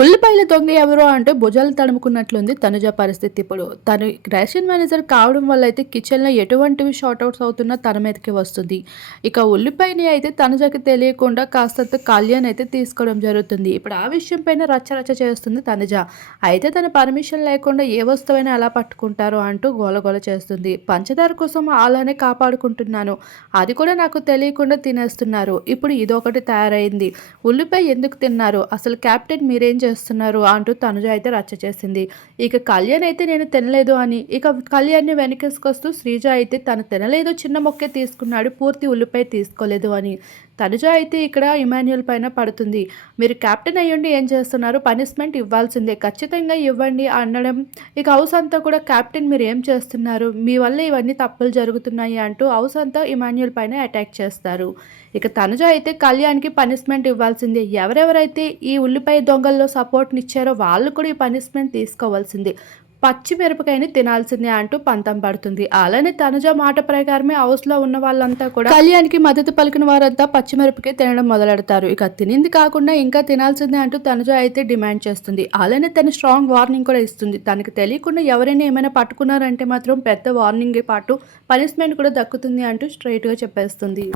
ఉల్లిపాయల దొంగ ఎవరో అంటే భుజాలు తడుముకున్నట్లుంది తనుజ పరిస్థితి ఇప్పుడు. తను రేషన్ మేనేజర్ కావడం వల్ల అయితే కిచెన్లో ఎటువంటివి షార్ట్అవుట్స్ అవుతున్నా తన మీదకి వస్తుంది. ఇక ఉల్లిపాయని అయితే తనుజకి తెలియకుండా కాస్తంత కళ్యాణ్ అయితే తీసుకోవడం జరుగుతుంది. ఇప్పుడు ఆ విషయం పైన రచ్చరచ్చ చేస్తుంది తనుజ. అయితే తన పర్మిషన్ లేకుండా ఏ వస్తువైనా ఎలా పట్టుకుంటారో అంటూ గోలగోల చేస్తుంది. పంచదార కోసం అలానే కాపాడుకుంటున్నాను. అది కూడా నాకు తెలియకుండా తినేస్తున్నారు. ఇప్పుడు ఇదొకటి తయారైంది. ఉల్లిపాయ ఎందుకు తిన్నారు? అసలు క్యాప్టెన్ మీరేం చేస్తున్నారు అంటూ తనుజ అయితే రచ్చ చేసింది. ఇక కళ్యాణ్ అయితే నేను తినలేదు అని ఇక కళ్యాణ్ని వెనకేసుకొస్తూ శ్రీజ అయితే తను తినలేదు చిన్న మొక్కే తీసుకున్నాడు పూర్తి ఉల్లిపాయ తీసుకోలేదు అని. తనుజ అయితే ఇక్కడ ఇమాన్యుల్ పైన పడుతుంది. మీరు కెప్టెన్ అయ్యండి ఏం చేస్తున్నారు? పనిష్మెంట్ ఇవ్వాల్సిందే. ఖచ్చితంగా ఇవ్వండి అనడం. ఇక హౌస్ అంతా కూడా కెప్టెన్ మీరు ఏం చేస్తున్నారు? మీ వల్ల ఇవన్నీ తప్పులు జరుగుతున్నాయి అంటూ హౌస్ అంతా ఇమాన్యుల్ పైన అటాక్ చేస్తారు. ఇక తనుజ అయితే కళ్యాణ్కి పనిష్మెంట్ ఇవ్వాల్సిందే. ఎవరెవరైతే ఈ ఉల్లిపాయ దొంగల్లో సపోర్ట్నిచ్చారో వాళ్ళు కూడా ఈ పనిష్మెంట్ తీసుకోవాల్సిందే. పచ్చిమిరపకాయని తినాల్సిందే అంటూ పంతం పడుతుంది. అలానే తనుజ మాట ప్రకారమే హౌస్లో ఉన్న వాళ్ళంతా కూడా కళ్యాణ్కి మద్దతు పలికిన వారంతా పచ్చిమిరపకాయ తినడం మొదలెడతారు. ఇక తినింది కాకుండా ఇంకా తినాల్సిందే అంటూ తనుజ అయితే డిమాండ్ చేస్తుంది. అలానే తను స్ట్రాంగ్ వార్నింగ్ కూడా ఇస్తుంది. తనకి తెలియకుండా ఎవరైనా ఏమైనా పట్టుకున్నారంటే మాత్రం పెద్ద వార్నింగ్ పాటు పనిష్మెంట్ కూడా దక్కుతుంది అంటూ స్ట్రైట్గా చెప్పేస్తుంది.